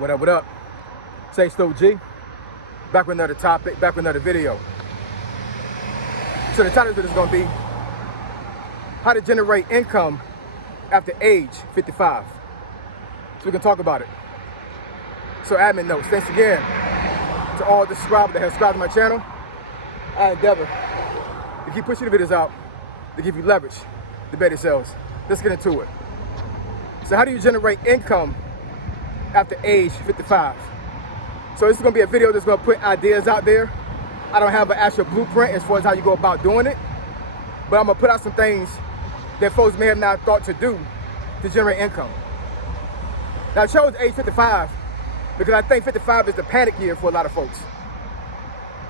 What up? Say Stoke G. Back with another topic, back with another video. So the title of it is going to be how to generate income after age 55. So we can talk about it. So admin notes, thanks again to all the subscribers that have subscribed to my channel. I endeavor to keep pushing the videos out to give you leverage to better sales. Let's get into it. So how do you generate income after age 55? So this is going to be a video that's going to put ideas out there. I don't have an actual blueprint as far as how you go about doing it, but I'm going to put out some things that folks may have not thought to do to generate income. Now I chose age 55 because I think 55 is the panic year for a lot of folks.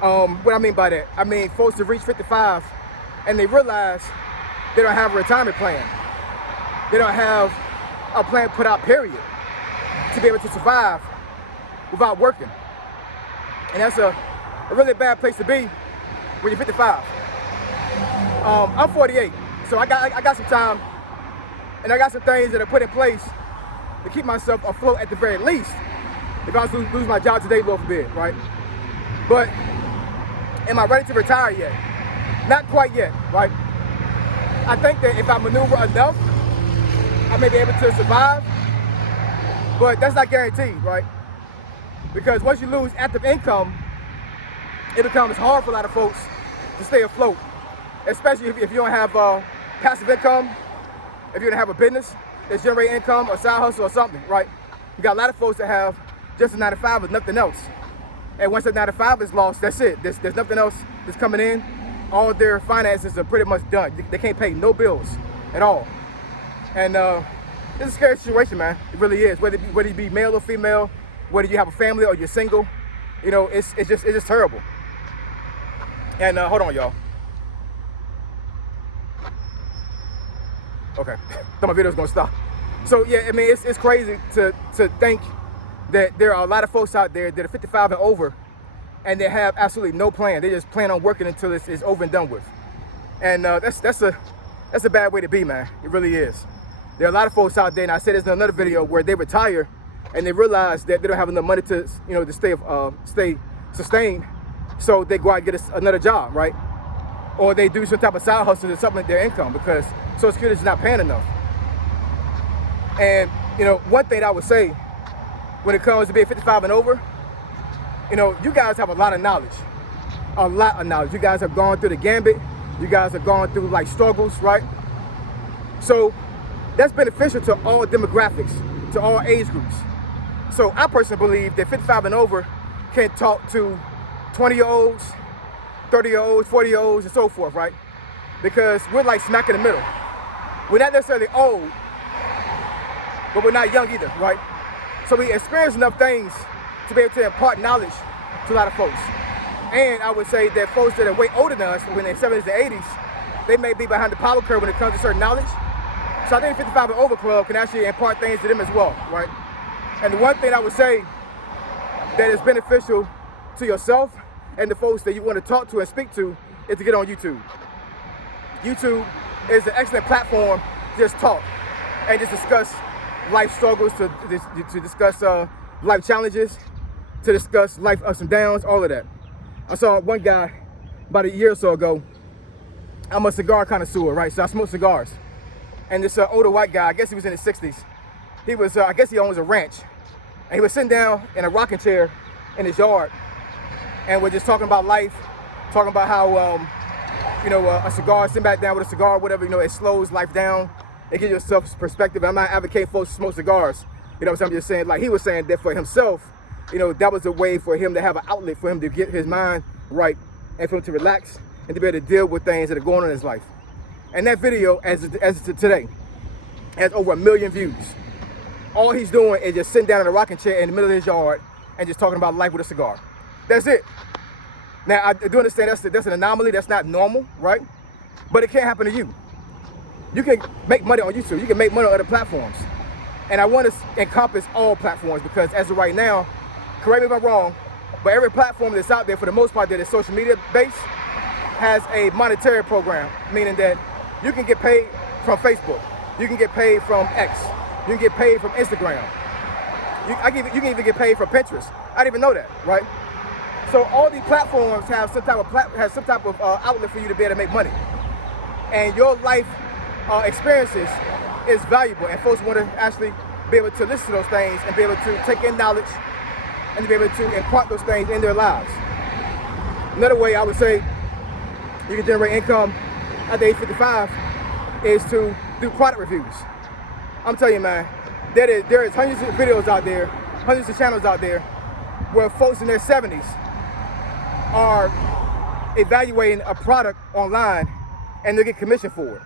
What I mean by that, I mean folks have reached 55 and they realize they don't have a retirement plan. They don't have a plan put out, period, to be able to survive without working. And that's a really bad place to be when you're 55. I'm 48, so I got some time, and I got some things that I put in place to keep myself afloat at the very least. If I was to lose my job today, Lord forbid, right? But am I ready to retire yet? Not quite yet, right? I think that if I maneuver enough, I may be able to survive, but that's not guaranteed, right? Because once you lose active income, it becomes hard for a lot of folks to stay afloat, especially if you don't have passive income, if you don't have a business that's generating income, or side hustle or something, right? You got a lot of folks that have just a 9 to 5 with nothing else. And once that 9 to 5 is lost, that's it. There's nothing else that's coming in. All their finances are pretty much done. They can't pay no bills at all. And it's a scary situation, man. It really is. Whether you be male or female, whether you have a family or you're single, you know, it's just terrible. And hold on, y'all. Okay, thought my video's gonna stop. So yeah, I mean, it's crazy to think that there are a lot of folks out there that are 55 and over, and they have absolutely no plan. They just plan on working until it's over and done with. And that's a bad way to be, man. It really is. There are a lot of folks out there, and I said this in another video, where they retire and they realize that they don't have enough money to, you know, to stay sustained, so they go out and get another job, right? Or they do some type of side hustle to supplement their income because Social Security is not paying enough. And you know, one thing I would say when it comes to being 55 and over, you know, you guys have a lot of knowledge. A lot of knowledge. You guys have gone through the gambit. You guys have gone through like struggles, right? So that's beneficial to all demographics, to all age groups. So I personally believe that 55 and over can talk to 20-year-olds, 30-year-olds, 40-year-olds, and so forth, right? Because we're like smack in the middle. We're not necessarily old, but we're not young either, right? So we experience enough things to be able to impart knowledge to a lot of folks. And I would say that folks that are way older than us, when they're 70s and 80s, they may be behind the power curve when it comes to certain knowledge. So I think the 55 and over club can actually impart things to them as well, right? And the one thing I would say that is beneficial to yourself and the folks that you want to talk to and speak to is to get on YouTube. YouTube is an excellent platform to just talk and just discuss life struggles, to discuss life challenges, to discuss life ups and downs, all of that. I saw one guy about a year or so ago. I'm a cigar connoisseur, right? So I smoke cigars. And this older white guy, I guess he was in his 60s. He was, I guess he owns a ranch. And he was sitting down in a rocking chair in his yard. And we're just talking about life, talking about how, you know, a cigar, sitting back down with a cigar, whatever, you know, it slows life down. It gives yourself perspective. I'm not advocating folks to smoke cigars. You know what I'm just saying? Like he was saying that for himself, you know, that was a way for him to have an outlet for him to get his mind right and for him to relax and to be able to deal with things that are going on in his life. And that video, as to today, has over 1 million views. All he's doing is just sitting down in a rocking chair in the middle of his yard and just talking about life with a cigar. That's it. Now, I do understand that's an anomaly. That's not normal, right? But it can't happen to you. You can make money on YouTube. You can make money on other platforms. And I want to encompass all platforms because as of right now, correct me if I'm wrong, but every platform that's out there, for the most part, that is social media based, has a monetary program, meaning that you can get paid from Facebook, you can get paid from X, you can get paid from Instagram. You can even get paid for Pinterest. I didn't even know that, right? So all these platforms have some type of outlet for you to be able to make money, and your life experiences is valuable, and folks want to actually be able to listen to those things and be able to take in knowledge and to be able to impart those things in their lives. Another way I would say you can generate income at the age 55 is to do product reviews. I'm telling you, man, there is hundreds of videos out there, hundreds of channels out there where folks in their 70s are evaluating a product online and they get commission for it.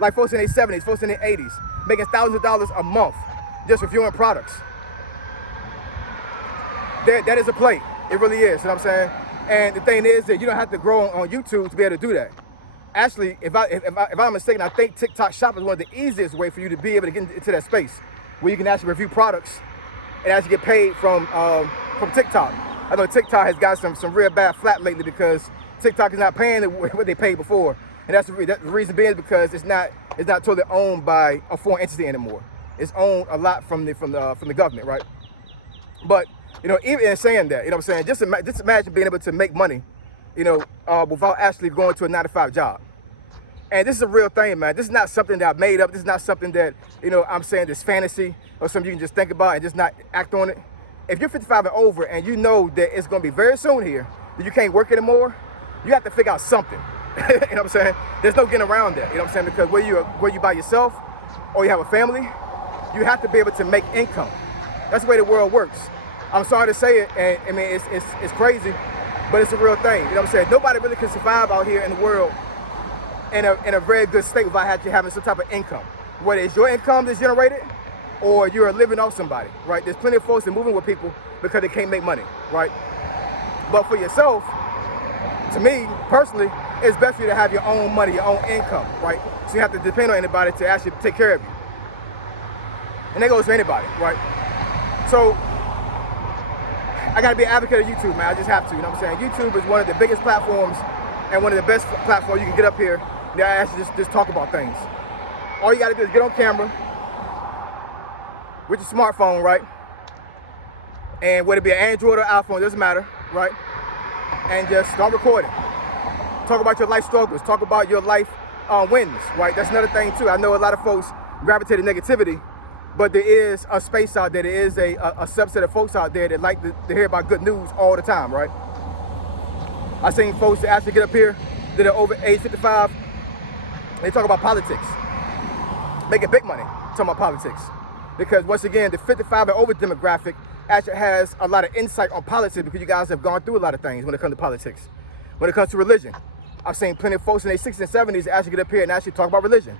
Like folks in their 70s, folks in their 80s, making thousands of dollars a month just reviewing products. That is a play. It really is, you know what I'm saying? And the thing is that you don't have to grow on YouTube to be able to do that. Actually, if I'm not mistaken, I think TikTok Shop is one of the easiest way for you to be able to get into that space where you can actually review products and actually get paid from TikTok. I know TikTok has got some real bad flat lately because TikTok is not paying what they paid before, and that's the reason being is because it's not totally owned by a foreign entity anymore. It's owned a lot from the government, right? But you know, even in saying that, you know what I'm saying, just imagine being able to make money, you know, without actually going to a 9-to-5 job. And this is a real thing, man. This is not something that I made up. This is not something that, you know, I'm saying this fantasy or something you can just think about and just not act on it. If you're 55 and over and you know that it's going to be very soon here that you can't work anymore, you have to figure out something. You know what I'm saying? There's no getting around that. You know what I'm saying? Because whether you by yourself or you have a family, you have to be able to make income. That's the way the world works. I'm sorry to say it, and I mean it's crazy, but it's a real thing. You know what I'm saying? Nobody really can survive out here in the world in a very good state without actually having some type of income. Whether it's your income that's generated or you're living off somebody, right? There's plenty of folks that are moving with people because they can't make money, right? But for yourself, to me, personally, it's best for you to have your own money, your own income, right? So you have to depend on anybody to actually take care of you. And that goes for anybody, right? So I gotta be an advocate of YouTube, man. I just have to, you know what I'm saying? YouTube is one of the biggest platforms and one of the best platforms you can get up here that actually just talk about things. All you gotta do is get on camera with your smartphone, right? And whether it be an Android or iPhone, it doesn't matter, right? And just start recording. Talk about your life struggles. Talk about your life wins, right? That's another thing too. I know a lot of folks gravitate to negativity, but there is a space out there. There is a subset of folks out there that like to hear about good news all the time, right? I've seen folks that actually get up here that are over age 55. They talk about politics, making big money talking about politics. Because once again, the 55 and over demographic actually has a lot of insight on politics because you guys have gone through a lot of things when it comes to politics. When it comes to religion, I've seen plenty of folks in their 60s and 70s that actually get up here and actually talk about religion.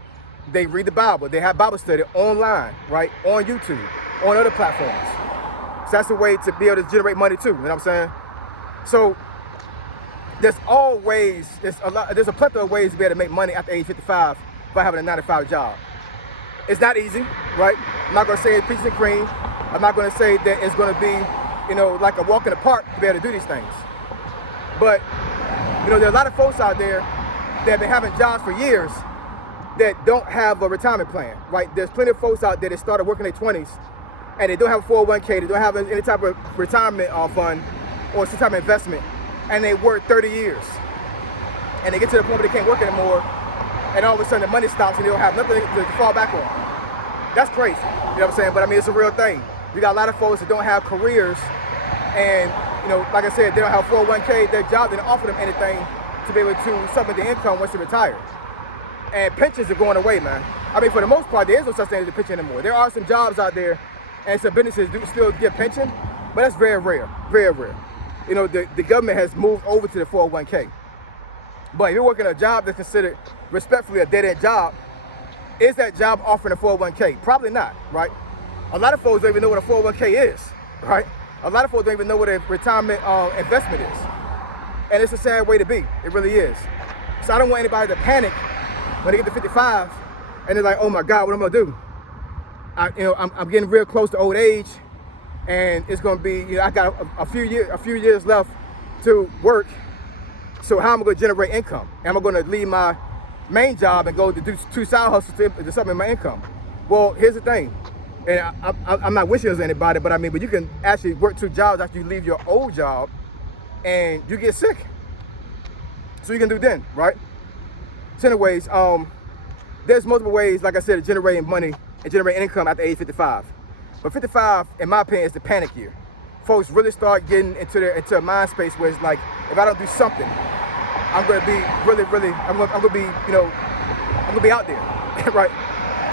They read the Bible. They have Bible study online, right? On YouTube, on other platforms. So that's a way to be able to generate money too, you know what I'm saying? So there's a plethora of ways to be able to make money after age 55 by having a 9-to-5 job. It's not easy, right? I'm not gonna say it's peaches and cream. I'm not gonna say that it's gonna be, you know, like a walk in the park to be able to do these things. But, you know, there are a lot of folks out there that have been having jobs for years that don't have a retirement plan, right? There's plenty of folks out there that started working in their 20s and they don't have a 401k, they don't have any type of retirement fund or some type of investment, and they work 30 years. And they get to the point where they can't work anymore, and all of a sudden the money stops and they don't have nothing to fall back on. That's crazy, you know what I'm saying? But I mean, it's a real thing. We got a lot of folks that don't have careers, and you know, like I said, they don't have 401k, their job didn't offer them anything to be able to supplement their income once they retire. And pensions are going away, man. I mean, for the most part, there is no such thing as a pension anymore. There are some jobs out there and some businesses do still get pension, but that's very rare, very rare. You know, the government has moved over to the 401k. But if you're working a job that's considered respectfully a dead-end job, is that job offering a 401k? Probably not, right? A lot of folks don't even know what a 401k is, right? A lot of folks don't even know what a retirement investment is. And it's a sad way to be, it really is. So I don't want anybody to panic when they get to 55 and they're like, oh my God, what am I gonna do? I'm getting real close to old age, and it's gonna be, you know, I got a few years left to work. So how am I gonna generate income? Am I gonna leave my main job and go to do 2 side hustles to supplement my income? Well, here's the thing. And I'm not wishing this on anybody, but I mean, but you can actually work 2 jobs after you leave your old job and you get sick. So you can do then, right? So anyways, there's multiple ways, like I said, of generating money and generating income after age 55. But 55, in my opinion, is the panic year. Folks really start getting into a mind space where it's like, if I don't do something, I'm gonna be I'm gonna be, you know, I'm gonna be out there, right?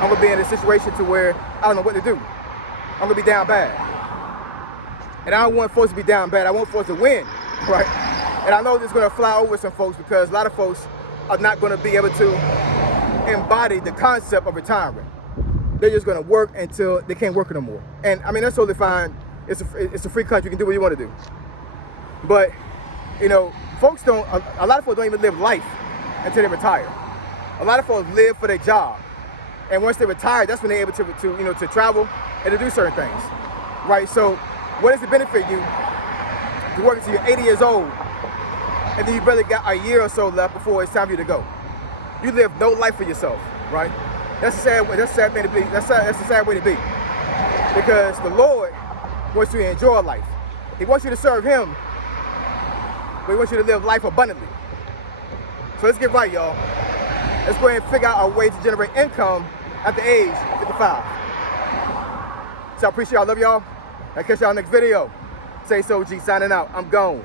I'm gonna be in a situation to where I don't know what to do. I'm gonna be down bad. And I don't want folks to be down bad. I want folks to win, right? And I know this is gonna fly over some folks because a lot of folks are not gonna be able to embody the concept of retiring. They're just gonna work until they can't work no more. And I mean, that's totally fine. It's a free country. You can do what you want to do. But, you know, folks don't, a lot of folks don't even live life until they retire. A lot of folks live for their job. And once they retire, that's when they're able to you know, to travel and to do certain things, right? So what does it benefit you to work until you're 80 years old and then you barely got a year or so left before it's time for you to go? You live no life for yourself, right? That's a sad way. That's a sad thing to be. That's a sad way to be, because the Lord wants you to enjoy life. He wants you to serve Him, but He wants you to live life abundantly. So let's get right, y'all. Let's go ahead and figure out a way to generate income at the age 55. So I appreciate y'all. Love y'all. I'll catch y'all next video. Say so, G signing out. I'm gone.